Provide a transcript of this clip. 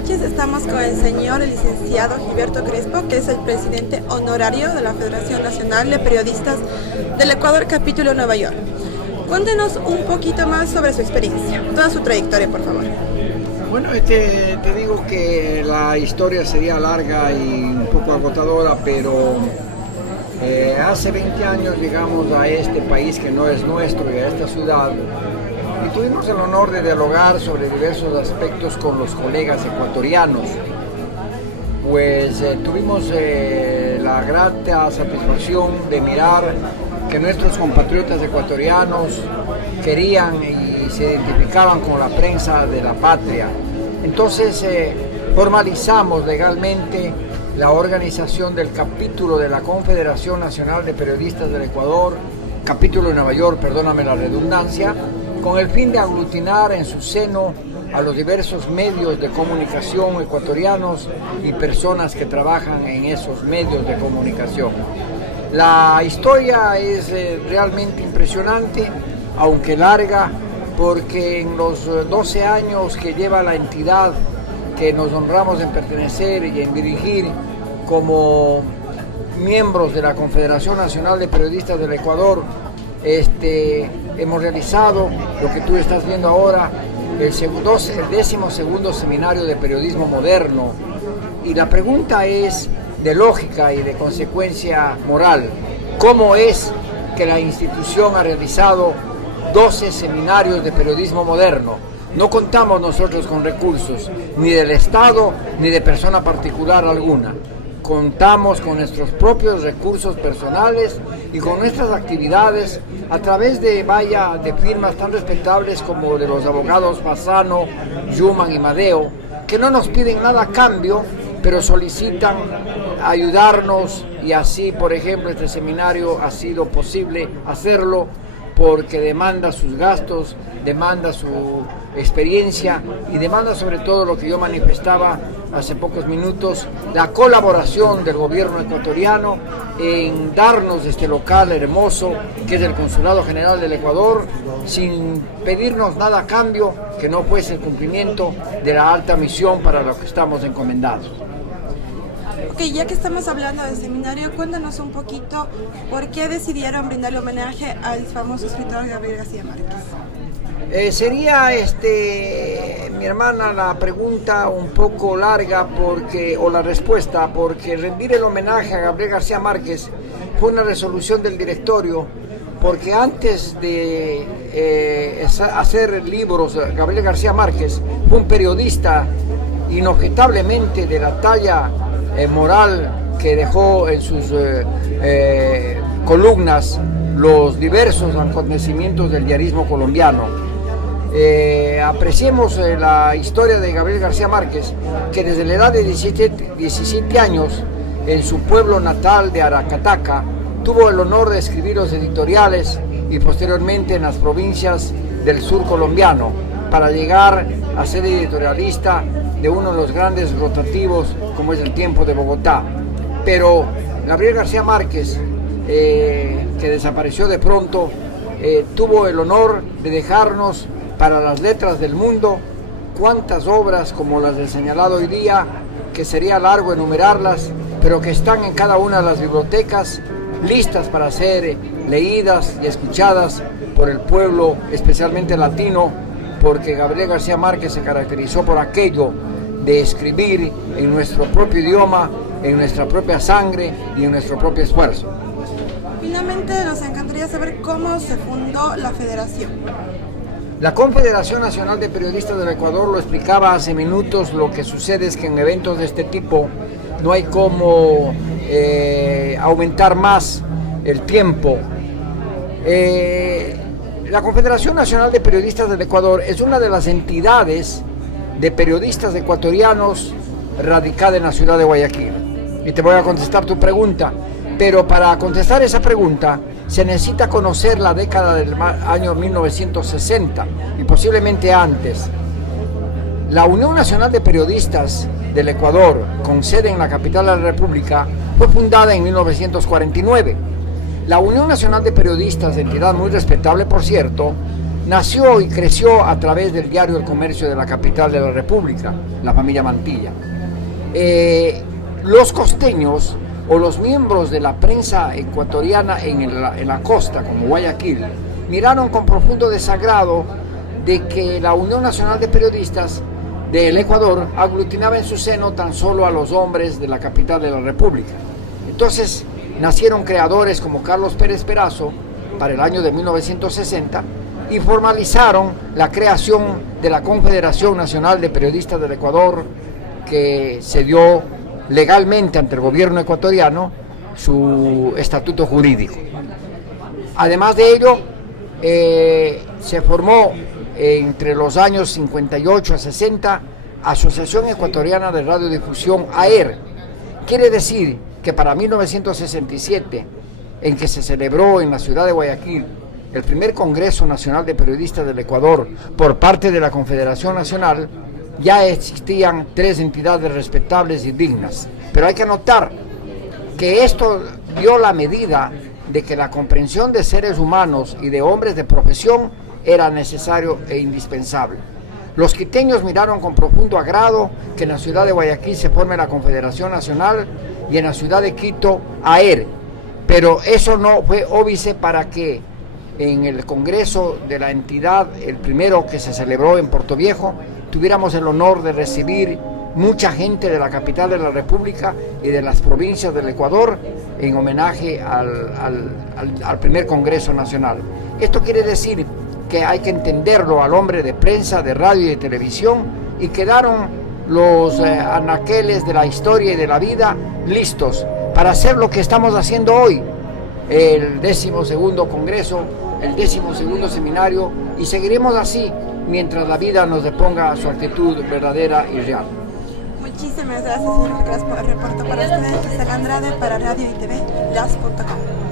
noches, estamos con el señor licenciado Gilberto Crespo, que es el presidente honorario de la Federación Nacional de Periodistas del Ecuador, capítulo Nueva York. Cuéntenos un poquito más sobre su experiencia, toda su trayectoria, por favor. Bueno, te digo que la historia sería larga y un poco agotadora, pero hace 20 años llegamos a este país que no es nuestro y a esta ciudad, y tuvimos el honor de dialogar sobre diversos aspectos con los colegas ecuatorianos. Pues tuvimos la grata satisfacción de mirar que nuestros compatriotas ecuatorianos querían y se identificaban con la prensa de la patria. Entonces formalizamos legalmente la organización del capítulo de la Confederación Nacional de Periodistas del Ecuador, capítulo de Nueva York, perdóname la redundancia, con el fin de aglutinar en su seno a los diversos medios de comunicación ecuatorianos y personas que trabajan en esos medios de comunicación. La historia es realmente impresionante, aunque larga, porque en los 12 años que lleva la entidad que nos honramos en pertenecer y en dirigir como miembros de la Confederación Nacional de Periodistas del Ecuador, hemos realizado lo que tú estás viendo ahora, el 12º Seminario de Periodismo Moderno. Y la pregunta es de lógica y de consecuencia moral: ¿cómo es que la institución ha realizado 12 seminarios de periodismo moderno? No contamos nosotros con recursos, ni del Estado, ni de persona particular alguna. Contamos con nuestros propios recursos personales y con nuestras actividades a través de firmas tan respetables como de los abogados Fasano, Yuman y Madeo, que no nos piden nada a cambio, pero solicitan ayudarnos, y así, por ejemplo, este seminario ha sido posible hacerlo porque demanda sus gastos, demanda su experiencia y demanda sobre todo lo que yo manifestaba hace pocos minutos, la colaboración del gobierno ecuatoriano en darnos este local hermoso que es el Consulado General del Ecuador, sin pedirnos nada a cambio que no fuese el cumplimiento de la alta misión para lo que estamos encomendados. Ok, ya que estamos hablando del seminario, cuéntanos un poquito por qué decidieron brindarle homenaje al famoso escritor Gabriel García Márquez. Sería, mi hermana, la pregunta un poco larga o la respuesta, porque rendir el homenaje a Gabriel García Márquez fue una resolución del directorio, porque antes de hacer libros, Gabriel García Márquez fue un periodista inobjetablemente de la talla moral que dejó en sus columnas los diversos acontecimientos del diarismo colombiano. Apreciemos la historia de Gabriel García Márquez, que desde la edad de 17 años en su pueblo natal de Aracataca tuvo el honor de escribir los editoriales y posteriormente en las provincias del sur colombiano para llegar a ser editorialista de uno de los grandes rotativos como es El Tiempo de Bogotá. Pero Gabriel García Márquez, que desapareció de pronto, tuvo el honor de dejarnos para las letras del mundo cuantas obras como las del señalado hoy día, que sería largo enumerarlas, pero que están en cada una de las bibliotecas listas para ser leídas y escuchadas por el pueblo, especialmente latino, porque Gabriel García Márquez se caracterizó por aquello de escribir en nuestro propio idioma, en nuestra propia sangre y en nuestro propio esfuerzo. Finalmente, nos encantaría saber cómo se fundó la federación. La Confederación Nacional de Periodistas del Ecuador, lo explicaba hace minutos, lo que sucede es que en eventos de este tipo no hay cómo aumentar más el tiempo. La Confederación Nacional de Periodistas del Ecuador es una de las entidades de periodistas ecuatorianos radicada en la ciudad de Guayaquil. Y te voy a contestar tu pregunta, pero para contestar esa pregunta se necesita conocer la década del año 1960 y posiblemente antes. La Unión Nacional de Periodistas del Ecuador, con sede en la capital de la República, fue fundada en 1949. La Unión Nacional de Periodistas, entidad muy respetable por cierto, nació y creció a través del diario El Comercio de la capital de la República, la familia Mantilla. Los costeños o los miembros de la prensa ecuatoriana en la costa, como Guayaquil, miraron con profundo desagrado de que la Unión Nacional de Periodistas del Ecuador aglutinaba en su seno tan solo a los hombres de la capital de la República. Entonces nacieron creadores como Carlos Pérez Perazo para el año de 1960 y formalizaron la creación de la Confederación Nacional de Periodistas del Ecuador, que se dio legalmente ante el gobierno ecuatoriano su estatuto jurídico. Además de ello, se formó entre los años 58 a 60 Asociación Ecuatoriana de Radiodifusión, AER. Quiere decir que para 1967, en que se celebró en la ciudad de Guayaquil el primer Congreso Nacional de Periodistas del Ecuador por parte de la Confederación Nacional, ya existían 3 entidades respetables y dignas. Pero hay que notar que esto dio la medida de que la comprensión de seres humanos y de hombres de profesión era necesario e indispensable. Los quiteños miraron con profundo agrado que en la ciudad de Guayaquil se forme la Confederación Nacional y en la ciudad de Quito, AER. Pero eso no fue óbice para que en el Congreso de la entidad, el primero que se celebró en Puerto Viejo, tuviéramos el honor de recibir mucha gente de la capital de la República y de las provincias del Ecuador en homenaje al primer Congreso Nacional. Esto quiere decir que hay que entenderlo al hombre de prensa, de radio y de televisión, y quedaron los anaqueles de la historia y de la vida listos para hacer lo que estamos haciendo hoy, el 12º Congreso, el 12º Seminario, y seguiremos así mientras la vida nos deponga su actitud verdadera y real. Muchísimas gracias, señor Crespo. Reporto para ustedes, Gisela Andrade, para Radio y TV, las.com.